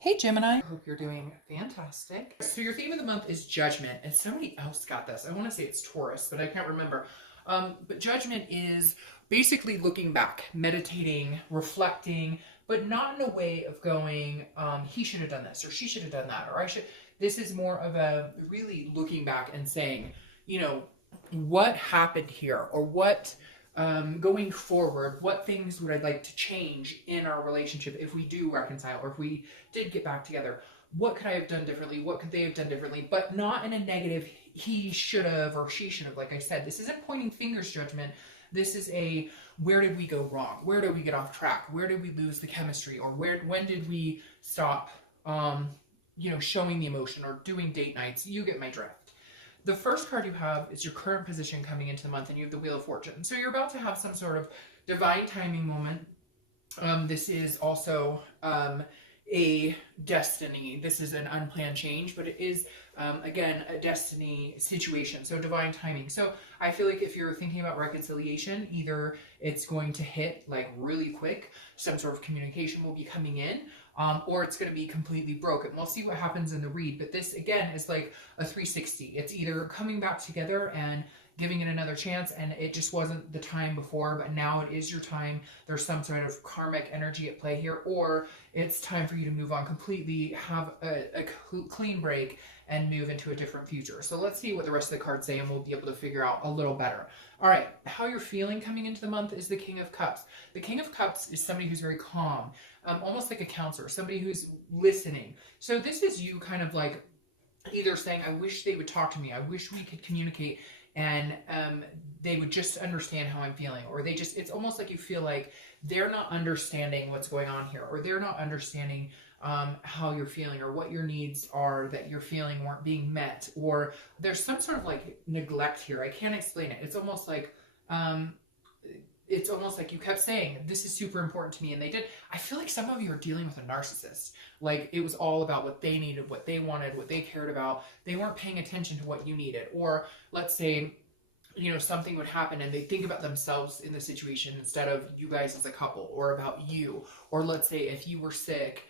Hey Gemini, I hope you're doing fantastic. So your theme of the month is judgment, and somebody else got this. I want to say it's Taurus, but I can't remember. But judgment is basically looking back, meditating, reflecting, but not in a way of going, he should have done this, or she should have done that, or I should. This is more of a really looking back and saying, you know, what happened here, or what going forward, what things would I like to change in our relationship if we do reconcile or if we did get back together? What could I have done differently? What could they have done differently? But not in a negative, he should have or she should have. Like I said, this isn't pointing fingers judgment. This is a where did we go wrong? Where did we get off track? Where did we lose the chemistry? Or when did we stop, showing the emotion or doing date nights? You get my drift. The first card you have is your current position coming into the month, and you have the Wheel of Fortune. So you're about to have some sort of divine timing moment. This is also a destiny. This is an unplanned change, but it is, again, a destiny situation. So divine timing. So I feel like if you're thinking about reconciliation, either it's going to hit like really quick, some sort of communication will be coming in, or it's going to be completely broken. We'll see what happens in the read, but this again is like a 360. It's either coming back together and giving it another chance, and it just wasn't the time before, but now it is your time. There's some sort of karmic energy at play here, or it's time for you to move on completely, have a clean break, and move into a different future. So let's see what the rest of the cards say, and we'll be able to figure out a little better. All right, how you're feeling coming into the month is the King of Cups. The King of Cups is somebody who's very calm, almost like a counselor, somebody who's listening. So this is you kind of like either saying, I wish they would talk to me, I wish we could communicate, and they would just understand how I'm feeling, or it's almost like you feel like they're not understanding what's going on here, or they're not understanding how you're feeling, or what your needs are that you're feeling weren't being met, or there's some sort of like neglect here. I can't explain it. It's almost like you kept saying, this is super important to me, and they did. I feel like some of you are dealing with a narcissist. Like it was all about what they needed, what they wanted, what they cared about. They weren't paying attention to what you needed. Or let's say, something would happen and they think about themselves in the situation instead of you guys as a couple, or about you. Or let's say if you were sick,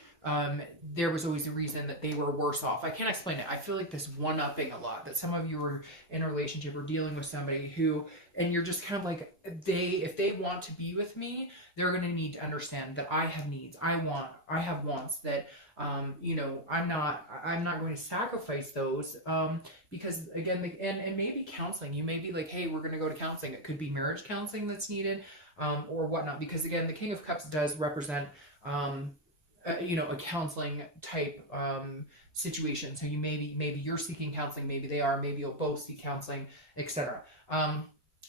there was always a reason that they were worse off. I can't explain it. I feel like this one-upping a lot, that some of you are in a relationship or dealing with somebody who, and you're just kind of like, if they want to be with me, they're going to need to understand that I have needs. I have wants that, I'm not going to sacrifice those, because again, and maybe counseling, you may be like, hey, we're going to go to counseling. It could be marriage counseling that's needed, or whatnot, because again, the King of Cups does represent, a counseling type situation. So maybe you're seeking counseling, maybe they are, maybe you'll both seek counseling, etc.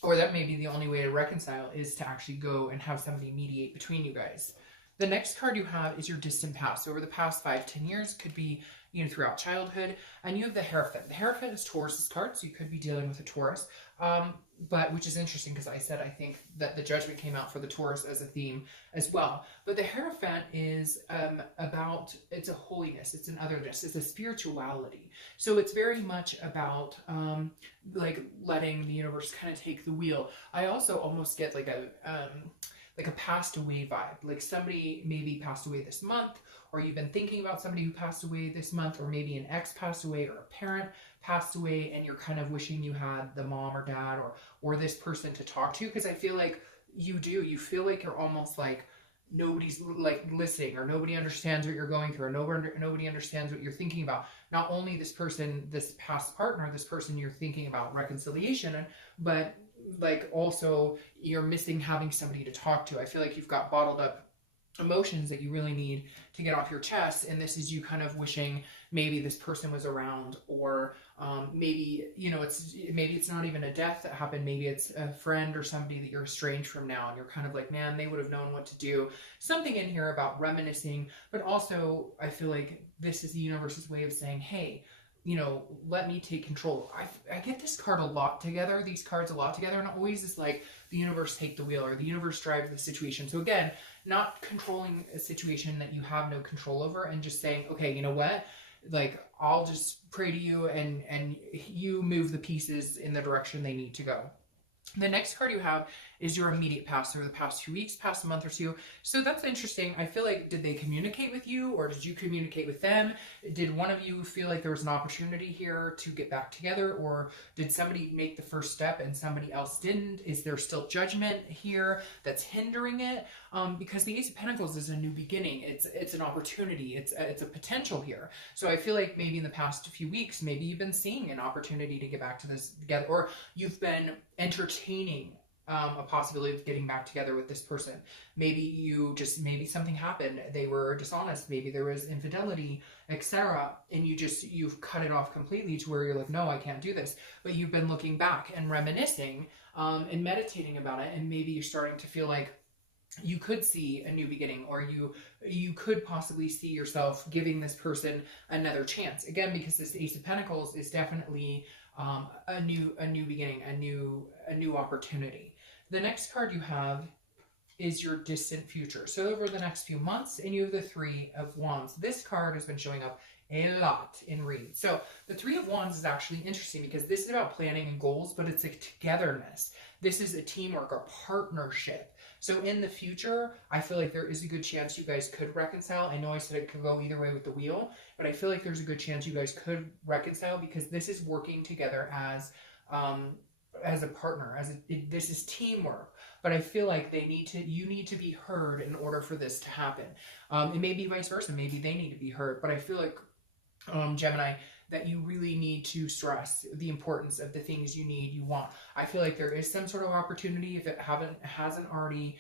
Or that may be the only way to reconcile is to actually go and have somebody mediate between you guys. The next card you have is your distant past. So over the past 5-10 years, could be throughout childhood, and you have the Hierophant. The Hierophant is Taurus's card, so you could be dealing with a Taurus, but which is interesting because I said I think that the Judgment came out for the Taurus as a theme as well. But the Hierophant is it's a holiness, it's an otherness, it's a spirituality. So it's very much about like letting the universe kind of take the wheel. I also almost get like a passed away vibe, like somebody maybe passed away this month, or you've been thinking about somebody who passed away this month, or maybe an ex passed away, or a parent passed away, and you're kind of wishing you had the mom or dad or this person to talk to, because I feel like you feel like you're almost like nobody's like listening, or nobody understands what you're going through, or nobody understands what you're thinking about. Not only this person, this past partner, this person you're thinking about reconciliation, but like also you're missing having somebody to talk to. I feel like you've got bottled up emotions that you really need to get off your chest, and this is you kind of wishing maybe this person was around, or maybe it's not even a death that happened, maybe it's a friend or somebody that you're estranged from now, and you're kind of like, man, they would have known what to do. Something in here about reminiscing, but also I feel like this is the universe's way of saying, hey, let me take control. I get this card a lot together, these cards a lot together, and always is like the universe take the wheel, or the universe drive the situation. So again, not controlling a situation that you have no control over, and just saying, okay, you know what? Like, I'll just pray to you, and you move the pieces in the direction they need to go. The next card you have is your immediate past, or the past 2 weeks, past a month or two. So that's interesting. I feel like, did they communicate with you, or did you communicate with them? Did one of you feel like there was an opportunity here to get back together, or did somebody make the first step and somebody else didn't? Is there still judgment here that's hindering it? Because the Ace of Pentacles is a new beginning. It's an opportunity. It's a potential here. So I feel like maybe in the past few weeks, maybe you've been seeing an opportunity to get back to this together, or you've been entertaining a possibility of getting back together with this person. Maybe maybe something happened. They were dishonest. Maybe there was infidelity, etc. And you've cut it off completely to where you're like, no, I can't do this. But you've been looking back and reminiscing and meditating about it. And maybe you're starting to feel like you could see a new beginning, or you could possibly see yourself giving this person another chance. Again, because this Ace of Pentacles is definitely a new beginning, a new opportunity. The next card you have is your distant future. So over the next few months, and you have the Three of Wands. This card has been showing up a lot in reads. So the Three of Wands is actually interesting because this is about planning and goals, but it's a togetherness. This is a teamwork or partnership. So in the future, I feel like there is a good chance you guys could reconcile. I know I said it could go either way with the wheel, but I feel like there's a good chance you guys could reconcile, because this is working together as a partner, this is teamwork. But I feel like you need to be heard in order for this to happen. It may be vice versa. Maybe they need to be heard. But I feel like, Gemini, that you really need to stress the importance of the things you want. I feel like there is some sort of opportunity, if it hasn't already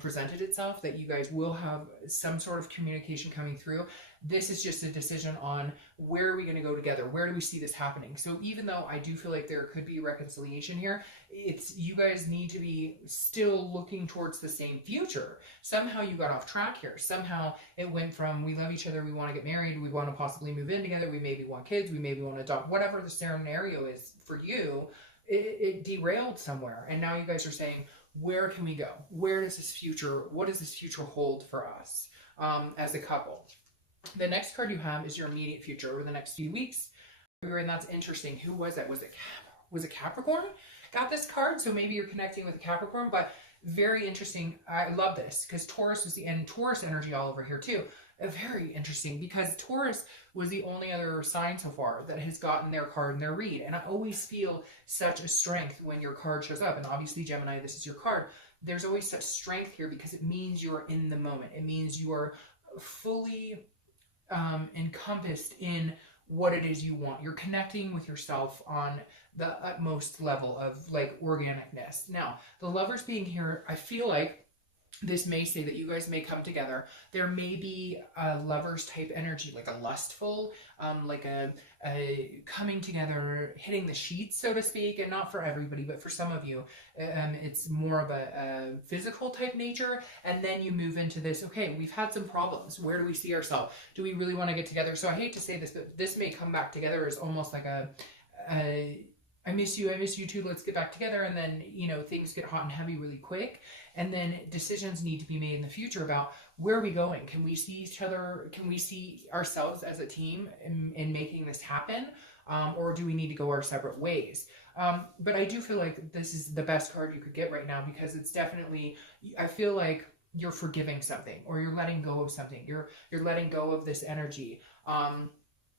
presented itself, that you guys will have some sort of communication coming through. This is just a decision on, where are we going to go together? Where do we see this happening? So even though I do feel like there could be reconciliation here, you guys need to be still looking towards the same future. Somehow you got off track here. Somehow it went from, we love each other, we want to get married, we want to possibly move in together, we maybe want kids, we maybe want to adopt, whatever the scenario is for you, it derailed somewhere. And now you guys are saying, where can we go? What does this future hold for us as a couple? The next card you have is your immediate future over the next few weeks. And that's interesting. Who was that? Was it Capricorn? Got this card, so maybe you're connecting with a Capricorn, but very interesting. I love this because Taurus was Taurus energy all over here too. Very interesting, because Taurus was the only other sign so far that has gotten their card in their read. And I always feel such a strength when your card shows up. And obviously, Gemini, this is your card. There's always such strength here because it means you're in the moment. It means you are fully encompassed in what it is you want. You're connecting with yourself on the utmost level of like organicness. Now, the Lovers being here, I feel like this may say that you guys may come together. There may be a Lovers type energy, like a lustful, like a coming together, hitting the sheets, so to speak, and not for everybody, but for some of you, it's more of a physical type nature. And then you move into this, okay, we've had some problems. Where do we see ourselves? Do we really want to get together? So I hate to say this, but this may come back together as almost like I miss you too, let's get back together. And then, things get hot and heavy really quick. And then decisions need to be made in the future about, where are we going? Can we see each other? Can we see ourselves as a team in making this happen? Or do we need to go our separate ways? But I do feel like this is the best card you could get right now, because it's definitely, I feel like you're forgiving something, or you're letting go of something. You're letting go of this energy.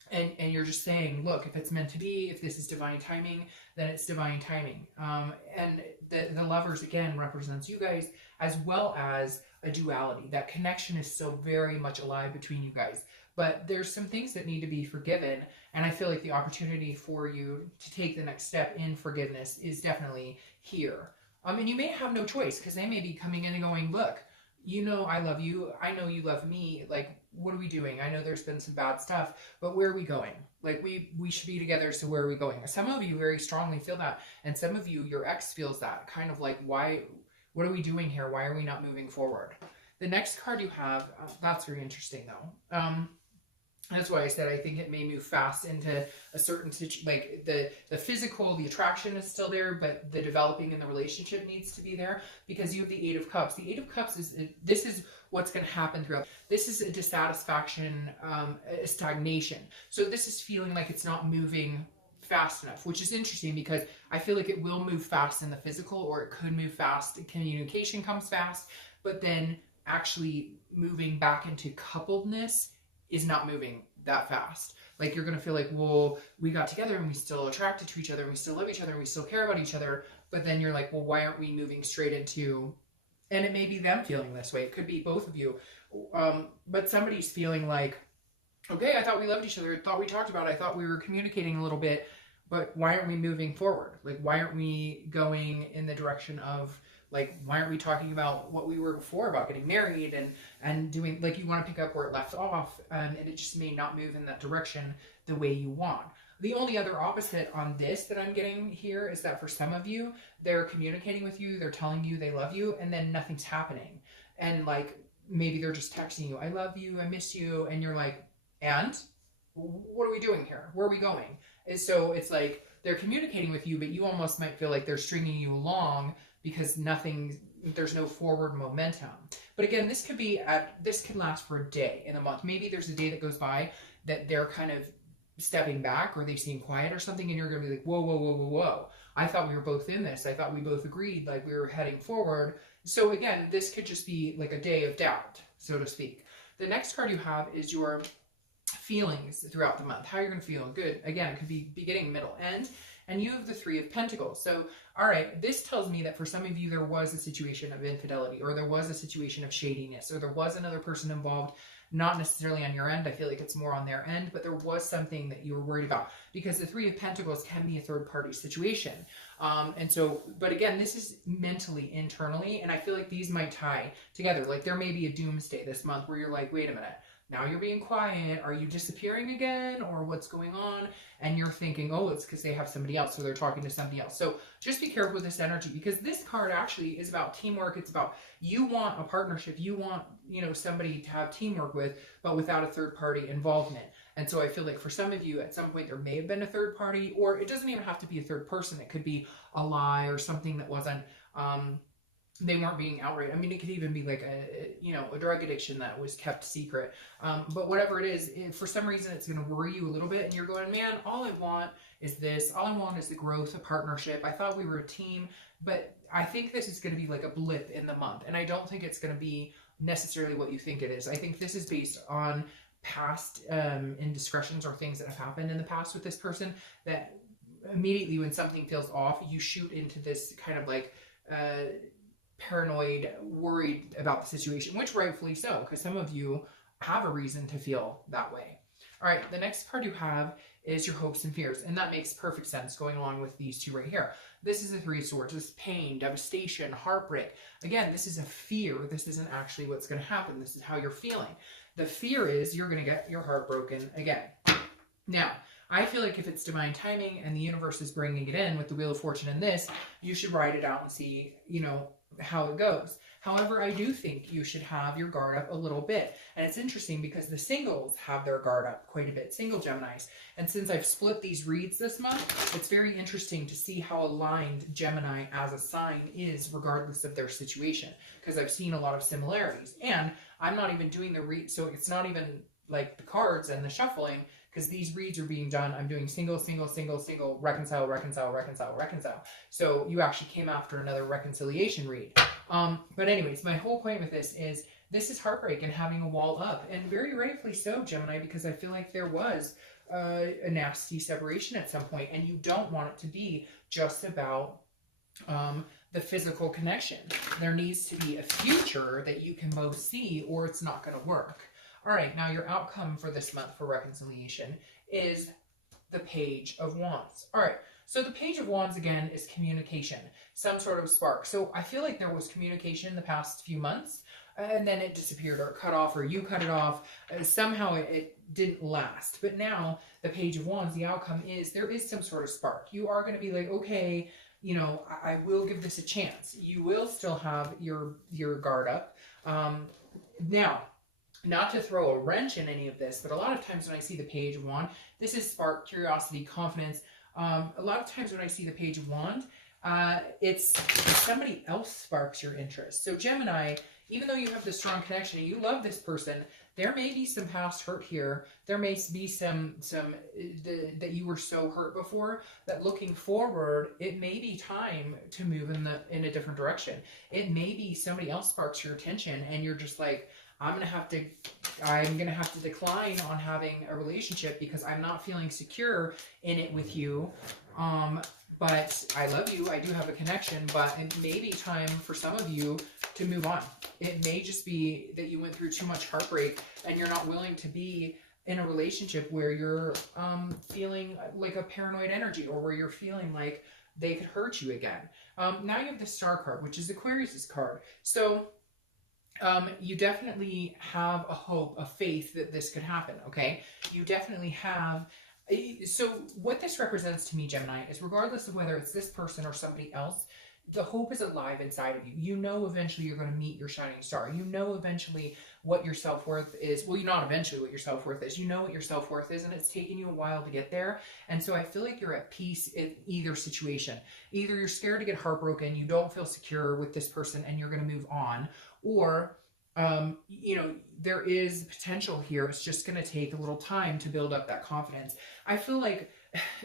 And you're just saying, look, if it's meant to be, if this is divine timing, then it's divine timing. And the Lovers, again, represents you guys, as well as a duality. That connection is so very much alive between you guys. But there's some things that need to be forgiven. And I feel like the opportunity for you to take the next step in forgiveness is definitely here. And you may have no choice, because they may be coming in and going, look, I love you. I know you love me. Like, what are we doing? I know there's been some bad stuff, but where are we going? Like, we should be together, so where are we going? Some of you very strongly feel that, and some of you, your ex feels that, kind of like, what are we doing here? Why are we not moving forward? The next card you have, that's very interesting though. That's why I said I think it may move fast into a certain situation. Like the physical, the attraction is still there, but the developing in the relationship needs to be there, because you have the Eight of Cups. The Eight of Cups this is what's going to happen throughout. This is a dissatisfaction, a stagnation. So this is feeling like it's not moving fast enough, which is interesting because I feel like it will move fast in the physical, or it could move fast. Communication comes fast, but then actually moving back into coupledness is not moving that fast. Like, you're going to feel like, well, we got together and we still attracted to each other and we still love each other and we still care about each other. But then you're like, well, why aren't we moving straight into, and it may be them feeling this way. It could be both of you. But somebody's feeling like, okay, I thought we loved each other. I thought we talked about it. I thought we were communicating a little bit, but why aren't we moving forward? Like, why aren't we going in the direction of, like, why aren't we talking about what we were before, about getting married and doing, like, you want to pick up where it left off, and it just may not move in that direction the way you want. The only other opposite on this that I'm getting here is that for some of you, they're communicating with you, they're telling you they love you, and then nothing's happening. And, like, maybe they're just texting you, I love you, I miss you, and you're like, and? What are we doing here? Where are we going? And so it's like they're communicating with you, but you almost might feel like they're stringing you along because there's no forward momentum. But again, this could last for a day in a month. Maybe there's a day that goes by that they're kind of stepping back, or they seem quiet or something, and you're going to be like, whoa, whoa, whoa, whoa, whoa. I thought we were both in this. I thought we both agreed, like, we were heading forward. So again, this could just be like a day of doubt, so to speak. The next card you have is your feelings throughout the month, how you're going to feel. Good. Again, it could be beginning, middle, end. And you have the Three of Pentacles. So, all right, this tells me that for some of you, there was a situation of infidelity, or there was a situation of shadiness, or there was another person involved, not necessarily on your end. I feel like it's more on their end, but there was something that you were worried about, because the Three of Pentacles can be a third party situation. And so, but again, this is mentally, internally, and I feel like these might tie together. Like, there may be a doomsday this month where you're like, wait a minute, now you're being quiet. Are you disappearing again, or what's going on? And you're thinking, oh, it's because they have somebody else, so they're talking to somebody else. So just be careful with this energy, because this card actually is about teamwork. It's about, you want a partnership. You want, somebody to have teamwork with, but without a third party involvement. And so I feel like for some of you, at some point, there may have been a third party, or it doesn't even have to be a third person. It could be a lie or something that wasn't, they weren't being outright. I mean, it could even be like a drug addiction that was kept secret. But whatever it is, for some reason, it's going to worry you a little bit. And you're going, man, all I want is this. All I want is the growth of partnership. I thought we were a team, but I think this is going to be like a blip in the month. And I don't think it's going to be necessarily what you think it is. I think this is based on past indiscretions or things that have happened in the past with this person, that immediately when something feels off, you shoot into this kind of like, paranoid, worried about the situation, which rightfully so, because some of you have a reason to feel that way. All right, the next card you have is your hopes and fears, and that makes perfect sense going along with these two right here. This is the Three of Swords. This is pain, devastation, heartbreak. Again, this is a fear. This isn't actually what's going to happen. This is how you're feeling. The fear is you're going to get your heart broken again. Now, I feel like if it's divine timing and the universe is bringing it in with the Wheel of Fortune in this, you should ride it out and see, how it goes. However, I do think you should have your guard up a little bit. And it's interesting because the singles have their guard up quite a bit, single Geminis. And since I've split these reads this month, it's very interesting to see how aligned Gemini as a sign is regardless of their situation, because I've seen a lot of similarities. And I'm not even doing the read, so it's not even like the cards and the shuffling, because these reads are being done. I'm doing single, single, single, single, reconcile, reconcile, reconcile, reconcile. So you actually came after another reconciliation read. But anyways, my whole point with this is heartbreak and having a wall up. And very rightfully so, Gemini, because I feel like there was a nasty separation at some point, and you don't want it to be just about the physical connection. There needs to be a future that you can both see, or it's not going to work. All right, now your outcome for this month for reconciliation is the Page of Wands. All right, so the Page of Wands, again, is communication, some sort of spark. So I feel like there was communication the past few months, and then it disappeared, or cut off, or you cut it off. Somehow it didn't last. But now the Page of Wands, the outcome is there is some sort of spark. You are going to be like, okay, I will give this a chance. You will still have your guard up. Now, not to throw a wrench in any of this, but a lot of times when I see the Page of Wands, this is spark, curiosity, confidence. A lot of times when I see the Page of Wands, it's somebody else sparks your interest. So Gemini, even though you have this strong connection and you love this person, there may be some past hurt here. There may be that you were so hurt before that looking forward, it may be time to move in a different direction. It may be somebody else sparks your attention and you're just like, I'm gonna have to decline on having a relationship because I'm not feeling secure in it with you. But I love you. I do have a connection, but it may be time for some of you to move on. It may just be that you went through too much heartbreak and you're not willing to be in a relationship where you're feeling like a paranoid energy, or where you're feeling like they could hurt you again. Now you have the Star card, which is Aquarius's card. So you definitely have a hope, a faith that this could happen, okay? You definitely have. So what this represents to me, Gemini, is regardless of whether it's this person or somebody else, the hope is alive inside of you. You know eventually you're going to meet your shining star. You know eventually what your self-worth is. Well, you not eventually what your self-worth is. You know what your self-worth is, and it's taken you a while to get there. And so I feel like you're at peace in either situation. Either you're scared to get heartbroken, you don't feel secure with this person, and you're going to move on, or you know, there is potential here. It's just going to take a little time to build up that confidence. I feel like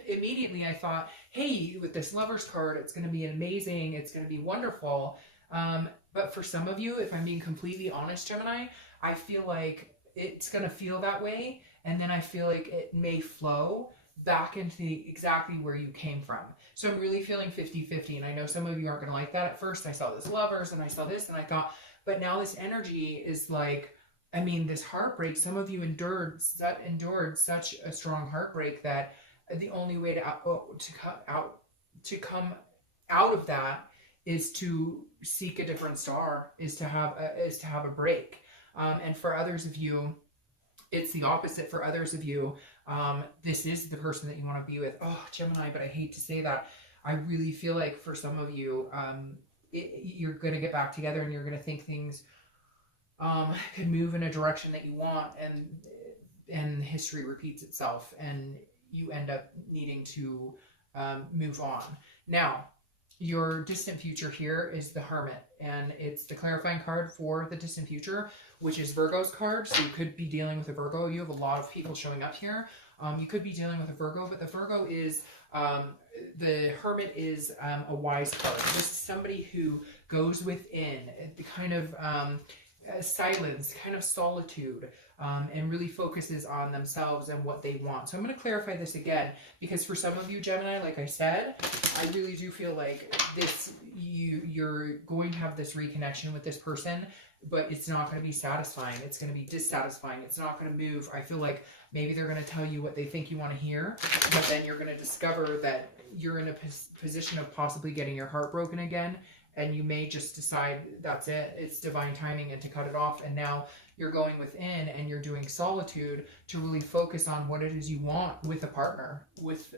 immediately I thought, hey, with this Lover's card, it's going to be amazing. It's going to be wonderful. But for some of you, if I'm being completely honest, Gemini, I feel like it's going to feel that way. And then I feel like it may flow back into exactly where you came from. So I'm really feeling 50-50. And I know some of you aren't going to like that at first. I saw this Lovers and I saw this and I thought, but now this energy is like, I mean, this heartbreak, some of you endured such a strong heartbreak that the only way to come out of that is to seek a different star, is to have a break. And for others of you, it's the opposite. For others of you, this is the person that you want to be with. Oh, Gemini, but I hate to say that. I really feel like for some of you, you're going to get back together and you're going to think things could move in a direction that you want, and history repeats itself and you end up needing to move on. Now, your distant future here is the Hermit, and it's the clarifying card for the distant future, which is Virgo's card. So you could be dealing with a Virgo. You have a lot of people showing up here. You could be dealing with a Virgo, but the Virgo is, the Hermit is a wise card. This is somebody who goes within, the kind of silence, kind of solitude, and really focuses on themselves and what they want. So I'm going to clarify this again, because for some of you, Gemini, like I said, I really do feel like this, you're going to have this reconnection with this person, but it's not going to be satisfying. It's going to be dissatisfying. It's not going to move. I feel like maybe they're going to tell you what they think you want to hear, but then you're going to discover that you're in a position of possibly getting your heart broken again, and you may just decide that's it, it's divine timing, and to cut it off. And now you're going within and you're doing solitude to really focus on what it is you want with a partner, with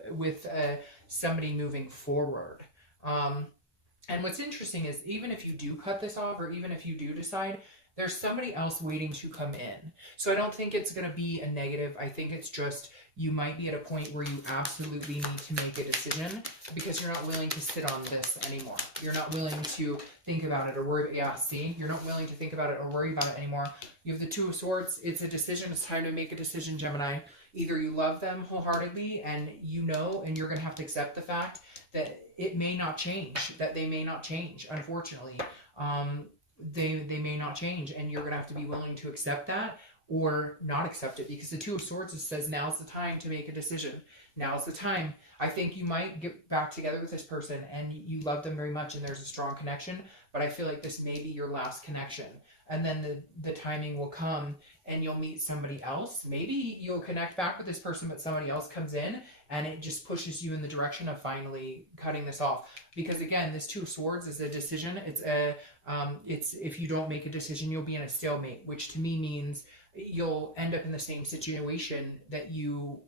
somebody moving forward. And what's interesting is, even if you do cut this off, or even if you do decide, there's somebody else waiting to come in. So I don't think it's going to be a negative. I think it's just, you might be at a point where you absolutely need to make a decision because you're not willing to sit on this anymore. You're not willing to think about it or worry. Yeah, see, you're not willing to think about it or worry about it anymore. You have the Two of Swords. It's a decision. It's time to make a decision, Gemini. Either you love them wholeheartedly and you know, and you're going to have to accept the fact that it may not change, that they may not change, unfortunately. They may not change, and you're going to have to be willing to accept that or not accept it, because the Two of Swords says now's the time to make a decision. Now's the time. I think you might get back together with this person and you love them very much and there's a strong connection, but I feel like this may be your last connection. And then the timing will come and you'll meet somebody else. Maybe you'll connect back with this person, but somebody else comes in and it just pushes you in the direction of finally cutting this off. Because again, this Two of Swords is a decision. It's if you don't make a decision, you'll be in a stalemate, which to me means you'll end up in the same situation that you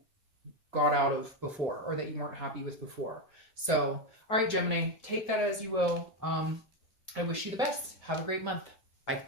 got out of before, or that you weren't happy with before. So, all right, Gemini, take that as you will. I wish you the best. Have a great month. Bye.